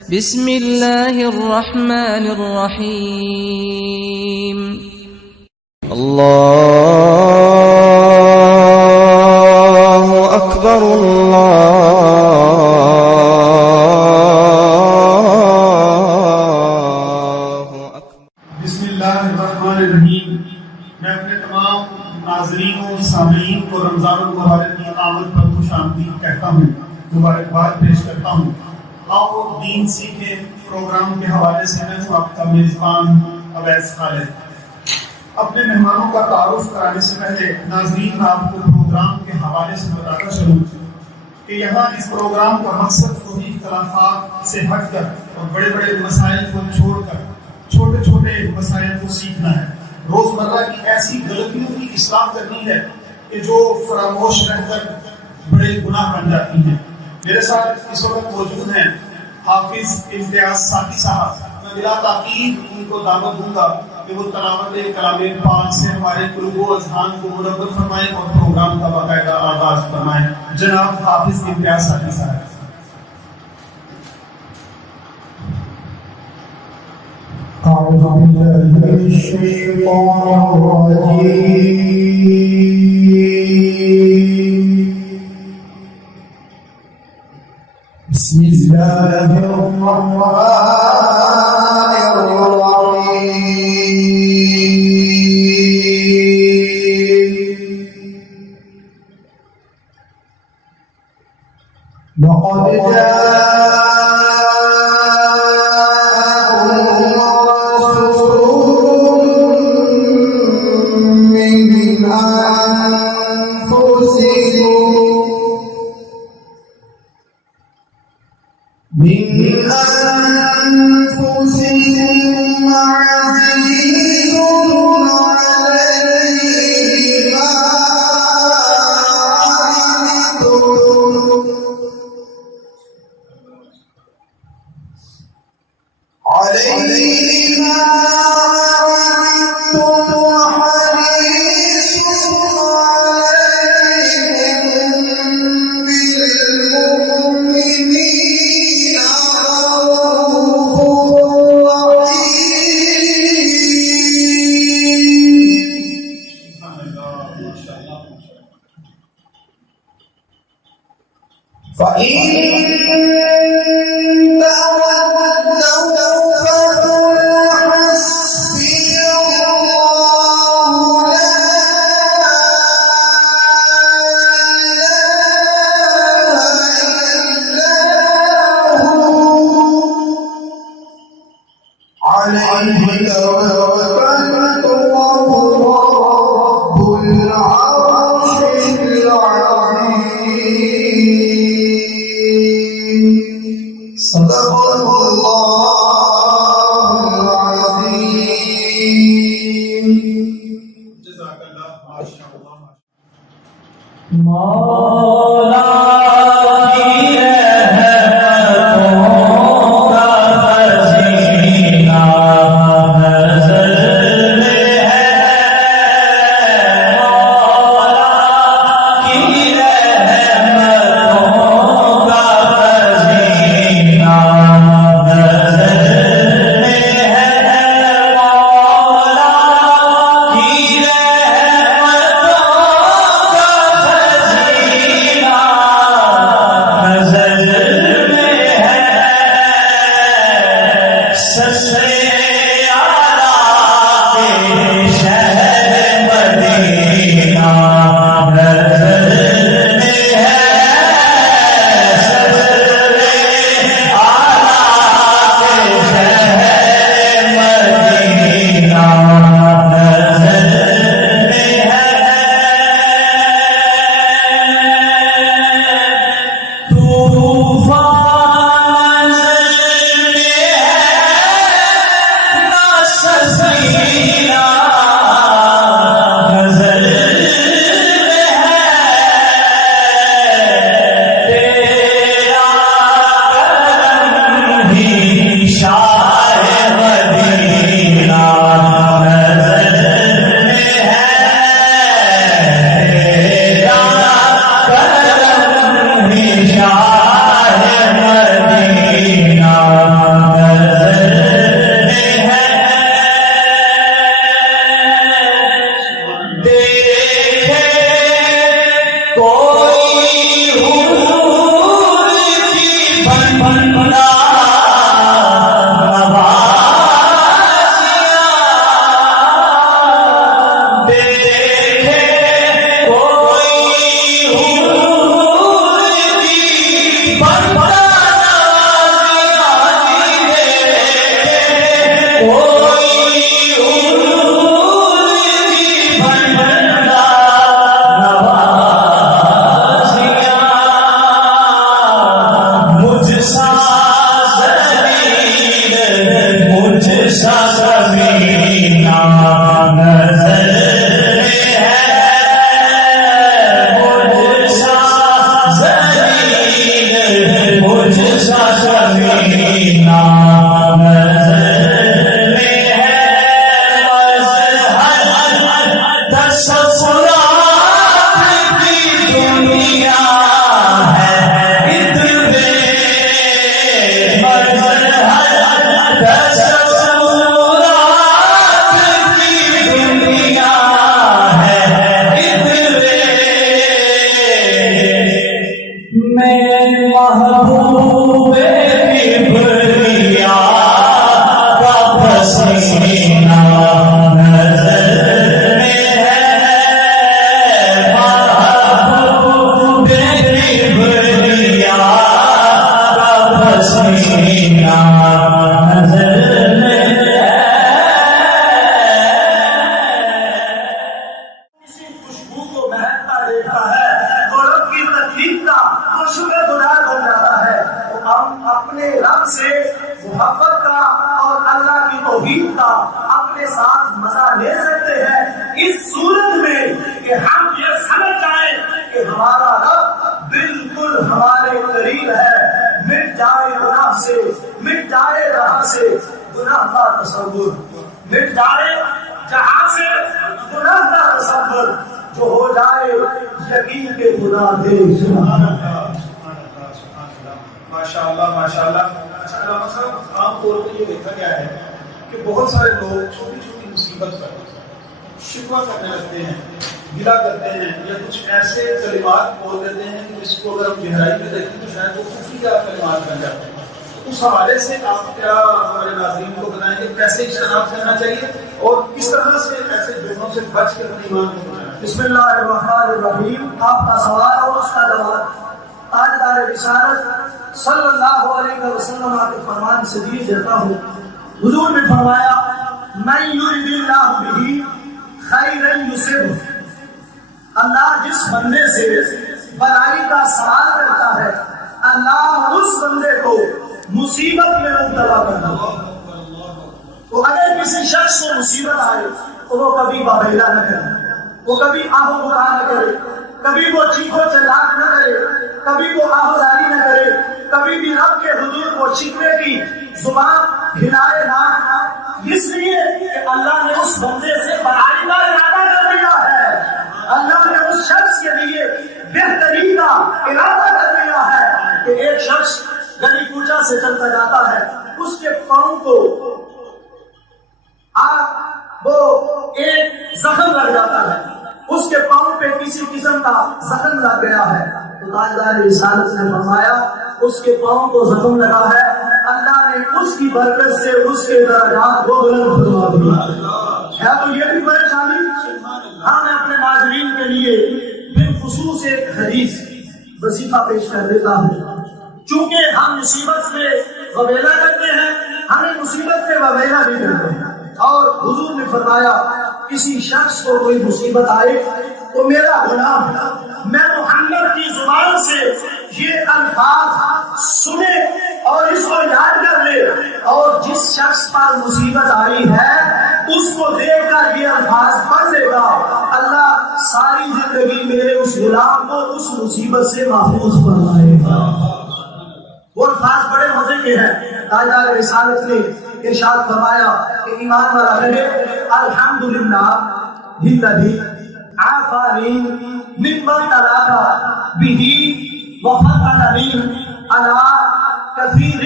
بسم اللہ الرحمن الرحیم اللہ اکبر اللہ اکبر۔ بسم اللہ الرحمن الرحیم۔ میں اپنے تمام ناظرین و سامعین کو رمضان المبارک کی آمد پر خوش آمدید کہتا ہوں، مبارکباد پیش کرتا ہوں۔ آؤ دین سیکھیں پروگرام کے حوالے سے میں ہوں آپ کا میزبان اویس خالد۔ اپنے مہمانوں کا تعارف کرانے سے پہلے ناظرین میں آپ کو پروگرام کے حوالے سے بتاتا چلوں کہ یہاں اس پروگرام کا مقصد فوری اختلافات سے ہٹ کر اور بڑے بڑے مسائل کو چھوڑ کر چھوٹے چھوٹے مسائل کو سیکھنا ہے۔ روزمرہ کی ایسی غلطیوں کی اصلاح کرنی ہے کہ جو فراموش رہ کر بڑے گناہ بن جاتی ہیں۔ میرے ساتھ اس وقت موجود ہیں حافظ امتیاز ساقی صاحب۔ میں بلا تاخیر ان کو دعوت دوں گا کہ وہ تلاوت کلام پاک سے ہمارے قلوب و اذہان کو منور فرمائیں اور پروگرام کا باقاعدہ آغاز فرمائیں۔ جناب حافظ امتیاز ساقی صاحب۔ أعوذ بالله من الشيطان الرجيم بسم الله الرحمن الرحيم لقد محبوب کبریا کا پسینہ نظر میں ہے، محبوب کبریا کا پسینہ نظر میں ہے۔ کسی خوشبو کو مہکتا دیکھتا ہے، گلاب کی تکلیف کا خوشبو گلاب بن جاتا ہے۔ تو ہم اپنے رب سے محبت کا اور اللہ کی توحید کا اپنے ساتھ مزہ لے سکتے ہیں اس صورت میں کہ ہم یہ سمجھ جائیں کہ ہمارا رب بالکل ہمارے قریب ہے۔ مٹ جائے گناہ سے، مٹ جائے جہاں سے گناہ کا تصور، مٹ جائے جہاں سے گناہ کا تصور، جو ہو جائے یقین کے گناہ دے۔ ماشاء اللہ ماشاء اللہ۔ اچھا علامہ صاحب، عام طور پر یہ دیکھا گیا ہے کہ بہت سارے لوگ چھوٹی چھوٹی مصیبت پر شکوہ کرنے لگتے ہیں، گلہ کرتے ہیں، یا کچھ ایسے کلمات بول دیتے ہیں کہ جس کو اگر ہم گہرائی میں دیکھیں تو شاید وہ کفر کا کلمات بن جاتے ہیں۔ اس حوالے سے آپ کیا ہمارے ناظرین کو بتائیں کہ کیسے اجتناب کرنا چاہیے اور کس طرح سے ایسے جرموں سے بچ کے اپنے ایمان کو بچانا؟ بسم اللہ الرحمن الرحیم۔ آپ کا سوال اور اس کا جواب تاجدار رسالت صلی اللہ علیہ وسلم کے فرمان سے دیے دیتا ہوں۔ حضور نے فرمایا من یرد اللہ بہ خیرا یصب، اللہ جس بندے سے بھلائی کا سوال کرتا ہے اللہ اس بندے کو مصیبت میں مبتلا کرتا ہے۔ تو اگر کسی شخص کو مصیبت آئے تو وہ کبھی واویلا نہ کرے، وہ کبھی آہ و بکا نہ کرے، کبھی وہ چیخو چلاک نہ کرے، کبھی وہ آہوزاری نہ کرے، کبھی بھی رب کے حضور کو شکوے کی زبان ہلائے نہ، اس لیے کہ اللہ نے اس بندے سے بھلائی کا ارادہ کر دیا ہے، اللہ نے اس شخص کے لیے بہترین کا ارادہ کر دیا ہے کہ ایک شخص گلی کوچا سے چلتا جاتا ہے، اس کے پاؤں کو وہ ایک زخم لگ جاتا ہے، اس کے پاؤں پہ کسی قسم کا زخم لگ گیا ہے، تو تاجدار رسالت نے فرمایا اس کے پاؤں کو زخم لگا ہے، اللہ نے اس کی برکت سے اس کے درجات کو بلند فرما دیا ہے۔ تو یہ بھی پریشانی ہاں میں اپنے ناظرین کے لیے بالخصوص ایک حدیث وظیفہ پیش کر دیتا ہوں، چونکہ ہم مصیبت میں وبیلا کرتے ہیں، ہمیں مصیبت میں وبیلا بھی کرتے ہیں، اور حضور نے فرمایا کسی شخص کو کوئی مصیبت آئے تو میرا غلام میں محمد کی زبان سے یہ الفاظ سنے اور اس کو یاد کر لے، اور جس شخص پر مصیبت آئی ہے اس کو دیکھ کر یہ الفاظ پڑھ لے گا، اللہ ساری زندگی میرے اس غلام کو اس مصیبت سے محفوظ فرمائے گا۔ وہ الفاظ بڑے مزے کے ہیں۔ تاجدار رسالت نے ارشاد فرمایا کہ ایمان والا کہے الحمدللہ الذی عافانی مما ابتلاک بہ وفضلنی علی کثیر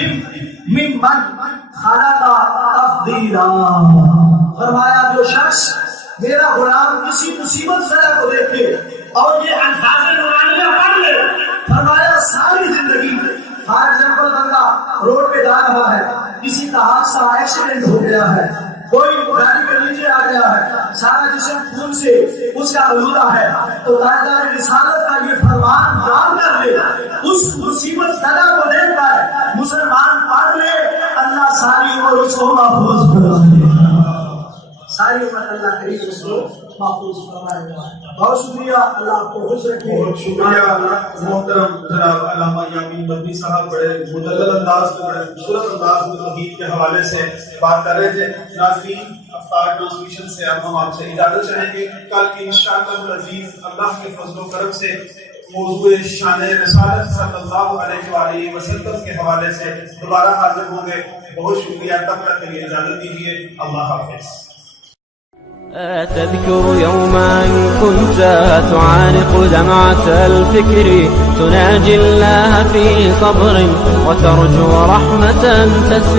ممن خلق تفضیلا۔ فرمایا جو شخص میرا غلام کسی مصیبت زدہ کو دیکھے اور یہ الفاظ نورانیہ پڑھ لے، فرمایا ساری زندگی فار ایگزامپل بندہ روڈ پہ جا رہا ہے، کسی کا حادثہ ایکسیڈنٹ ہو گیا ہے، کوئی گاڑی کے نیچے آ گیا ہے، سارا جسم خون سے اس کا آلودہ ہے، تو تاجدار رسالت کا یہ فرمان یاد کر لے، اس مصیبت زدہ کو دیکھ کر مسلمان پڑھ لے، اللہ ساری عمر اس کو محفوظ فرمائے گا، ساری عمر اللہ کریم اس کو محفوظ فرمائے گا۔ بہت شکریہ، اللہ آپ کو خوش رکھے۔ بہت شکریہ محترم جناب علامہ یامین مدنی صاحب، بڑے مدلل انداز میں، بڑے خوبصورت انداز میں توحید کے حوالے سے بات کر رہے تھے۔ ناظرین، افطار ٹرانسمیشن سے اب ہم آپ سے اجازت چاہیں گے، کل انشاءاللہ العزیز اللہ کے فضل و کرم سے موضوع شان رسالت صلی اللہ علیہ وآلہ وسلم کے حوالے سے دوبارہ حاضر ہوں گے۔ بہت شکریہ، تب تک کے لیے اجازت دیجیے، اللہ حافظ۔ أتذكر يوما كنت تعانق دمعة الفكر تناجي الله في صبر وترجو رحمة تسري